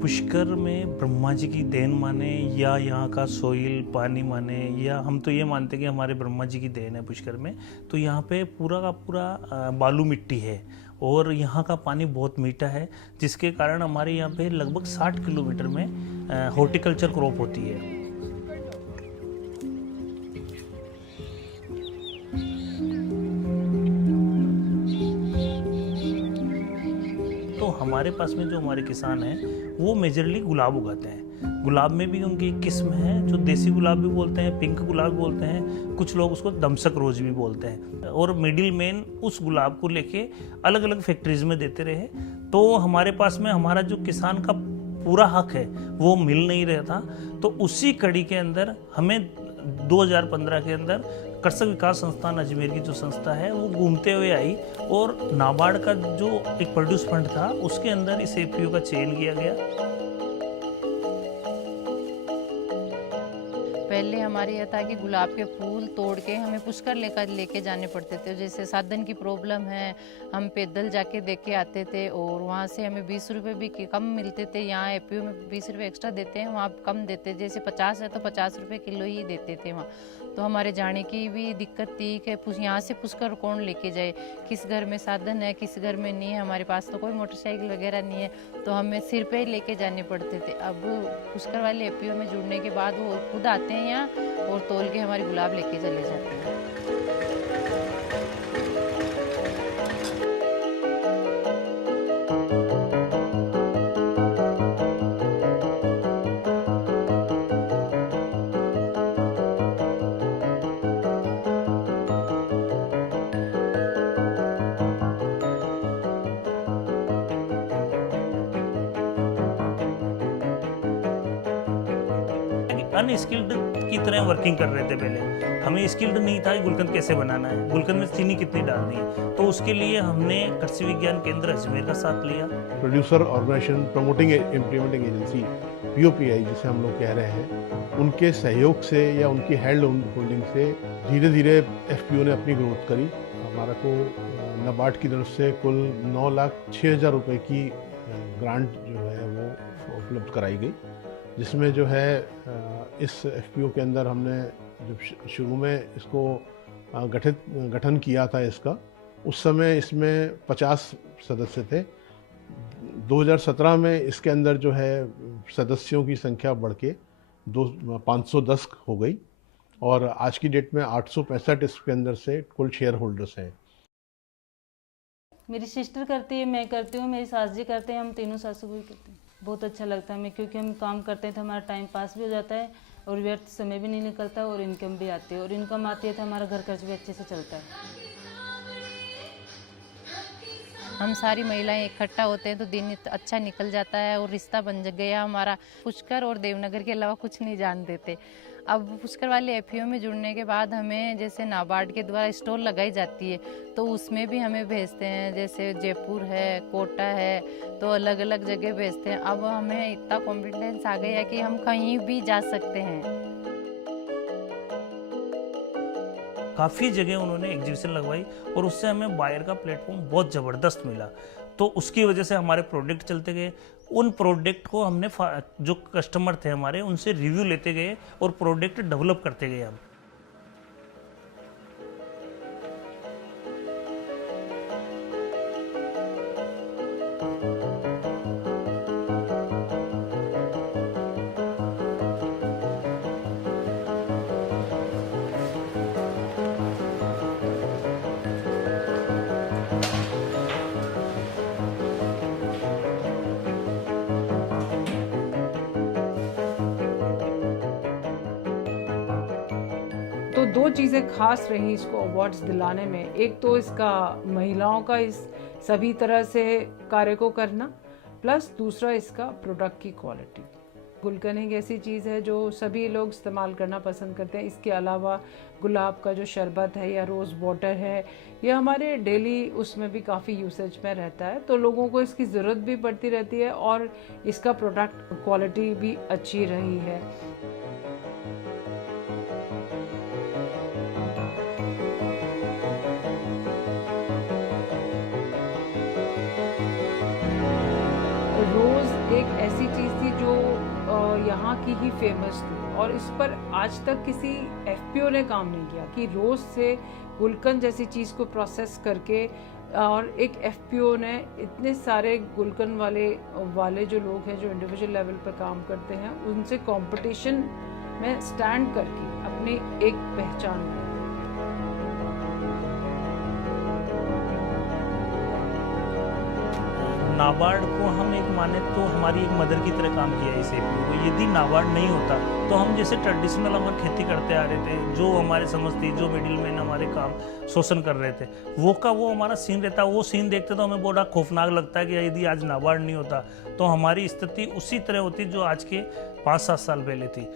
पुष्कर में ब्रह्मा जी की देन माने या यहाँ का सोइल पानी माने, या हम तो ये मानते हैं कि हमारे ब्रह्मा जी की देन है पुष्कर में। तो यहाँ पे पूरा का पूरा बालू मिट्टी है और यहाँ का पानी बहुत मीठा है, जिसके कारण हमारे यहाँ पे लगभग 60 किलोमीटर में हॉर्टिकल्चर क्रॉप होती है। तो हमारे पास में जो हमारे किसान हैं वो मेजरली गुलाब उगाते हैं। गुलाब में भी उनकी एक किस्म है जो देसी गुलाब भी बोलते हैं, पिंक गुलाब भी बोलते हैं, कुछ लोग उसको दमसक रोज भी बोलते हैं। और मिडिल मैन उस गुलाब को लेके अलग अलग फैक्ट्रीज में देते रहे। तो हमारे पास में हमारा जो किसान का पूरा हक है वो मिल नहीं रहा था। तो उसी कड़ी के अंदर हमें 2015 के अंदर कृषक विकास संस्थान अजमेर की जो संस्था है वो घूमते हुए आई और नाबार्ड का जो एक प्रोड्यूस फंड था उसके अंदर इस एपीओ का चयन किया गया। पहले हमारे यह था कि गुलाब के फूल तोड़ के हमें पुष्कर लेके जाने पड़ते थे। जैसे साधन की प्रॉब्लम है, हम पैदल जाके देख के आते थे और वहाँ से हमें 20 रुपये भी कम मिलते थे। यहाँ एपीओ में 20 रुपये एक्स्ट्रा देते हैं, वहाँ कम देते। जैसे 50 है तो 50 रुपये किलो ही देते थे वहाँ। तो हमारे जाने की भी दिक्कत थी कि यहाँ से पुष्कर कौन लेके जाए, किस घर में साधन है किस घर में नहीं है। हमारे पास तो कोई मोटरसाइकिल वगैरह नहीं है, तो हमें सिर पे ही लेके जाने पड़ते थे। अब पुष्कर वाले एपीओ में जुड़ने के बाद वो खुद आते हैं यहाँ और तोल के हमारी गुलाब लेके चले जाते हैं। अनस्किल्ड की तरह वर्किंग कर रहे थे पहले। हमें स्किल्ड नहीं था कि गुलकंद कैसे बनाना है, गुलकंद में चीनी कितनी डालनी है। तो उसके लिए हमने कृषि विज्ञान केंद्र अजमेर का साथ लिया। Producer organisation promoting implementing agency POPI जिसे हम लोग कह रहे हैं, उनके सहयोग से या उनकी हैंड होल्डिंग से धीरे धीरे एफपीओ ने अपनी ग्रोथ करी। हमारा को नाबार्ड की तरफ से कुल 9,06,000 रुपये की ग्रांट जो है वो उपलब्ध कराई गई, जिसमें जो है इस एफपीओ के अंदर हमने जब शुरू में इसको गठन किया था इसका, उस समय इसमें 50 सदस्य थे। 2017 में इसके अंदर जो है सदस्यों की संख्या बढ़ के 510 हो गई और आज की डेट में 865 इसके अंदर से कुल शेयर होल्डर्स हैं। मेरी सिस्टर करती है, मैं करती हूँ, मेरी सास जी करते हैं, हम तीनों सासू भी करते हैं। बहुत अच्छा लगता है हमें, क्योंकि हम काम करते हैं तो हमारा टाइम पास भी हो जाता है और व्यर्थ समय भी नहीं निकलता और इनकम भी आती है। और इनकम आती है तो हमारा घर खर्च भी अच्छे से चलता है। हम सारी महिलाएं इकट्ठा होते हैं तो दिन अच्छा निकल जाता है और रिश्ता बन गया हमारा। पुष्कर और देवनगर के अलावा कुछ नहीं जानते थे। अब पुष्कर वाले एफपीओ में जुड़ने के बाद हमें जैसे नाबार्ड के द्वारा स्टॉल लगाई जाती है तो उसमें भी हमें भेजते हैं। जैसे जयपुर है, कोटा है, तो अलग अलग जगह भेजते हैं। अब हमें इतना कॉन्फिडेंस आ गया कि हम कहीं भी जा सकते हैं। काफ़ी जगह उन्होंने एग्जीबिशन लगवाई और उससे हमें बायर का प्लेटफॉर्म बहुत ज़बरदस्त मिला। तो उसकी वजह से हमारे प्रोडक्ट चलते गए। उन प्रोडक्ट को हमने जो कस्टमर थे हमारे उनसे रिव्यू लेते गए और प्रोडक्ट डेवलप करते गए हम। तो 2 चीज़ें खास रही इसको अवार्ड्स दिलाने में। एक तो इसका महिलाओं का इस सभी तरह से कार्य को करना, प्लस दूसरा इसका प्रोडक्ट की क्वालिटी। गुलकंद एक ऐसी चीज़ है जो सभी लोग इस्तेमाल करना पसंद करते हैं। इसके अलावा गुलाब का जो शरबत है या रोज़ वाटर है, ये हमारे डेली उसमें भी काफ़ी यूसेज में रहता है, तो लोगों को इसकी ज़रूरत भी पड़ती रहती है और इसका प्रोडक्ट क्वालिटी भी अच्छी रही है। रोज़ एक ऐसी चीज़ थी जो यहाँ की ही फेमस थी और इस पर आज तक किसी एफपीओ ने काम नहीं किया कि रोज़ से गुलकंद जैसी चीज़ को प्रोसेस करके और एक एफपीओ ने इतने सारे गुलकंद वाले जो लोग हैं जो इंडिविजुअल लेवल पर काम करते हैं उनसे कंपटीशन में स्टैंड करके अपनी एक पहचान बनाई। नाबार्ड को हम एक माने तो हमारी एक मदर की तरह काम किया है इस एपीओ को। यदि नाबार्ड नहीं होता तो हम जैसे ट्रेडिशनल अगर खेती करते आ रहे थे, जो हमारे समझ थी, जो मिडिल मैन हमारे काम शोषण कर रहे थे, वो हमारा सीन रहता। वो सीन देखते तो हमें बड़ा खौफनाक लगता है कि यदि आज नाबार्ड नहीं होता तो हमारी स्थिति उसी तरह होती जो आज के 5-7 साल पहले थी।